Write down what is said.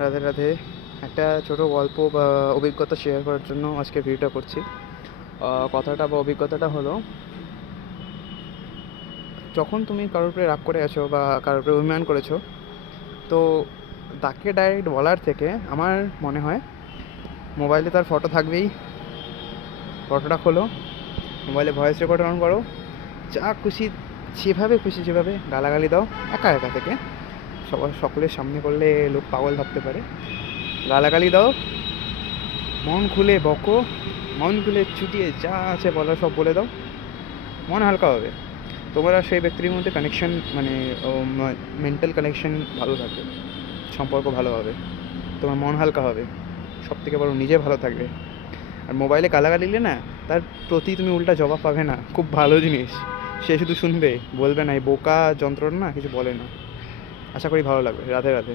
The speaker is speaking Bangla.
রাধে রাধে। একটা ছোট গল্প বা অভিজ্ঞতা শেয়ার করার জন্য আজকে ভিডিওটা করছি। কথাটা বা অভিজ্ঞতাটা হলো, যখন তুমি কারোর উপরে রাগ করে আছো বা কারোর উপরে অভিমান করেছো, তো তাকে ডাইরেক্ট বলার থেকে আমার মনে হয় মোবাইলে তার ফটো থাকবেই, ফটোটা খোলো, মোবাইলে ভয়েস রেকর্ডার অন করো, যা খুশি যেভাবে খুশি যেভাবে গালাগালি দাও, একা একা থেকে। সকলের সামনে করলে লোক পাগল ভাবতে পারে। গালাগালি দাও, মন খুলে বকো, মন খুলে চুটিয়ে যা আছে বলার সব বলে দাও, মন হালকা হবে। তোমার আর সেই ব্যক্তির মধ্যে কানেকশন, মানে মেন্টাল কানেকশন ভালো থাকবে, সম্পর্ক ভালো হবে, তোমার মন হালকা হবে, সব থেকে বড় নিজে ভালো থাকবে। আর মোবাইলে গালাগালি দিলে না, তার প্রতি তুমি উল্টা জবাব পাবে না, খুব ভালো জিনিস। সে শুধু শুনবে, বলবে না, এই বোকা যন্ত্রণা না কিছু বলে না। আশা করি ভালো লাগবে। রাধে রাধে।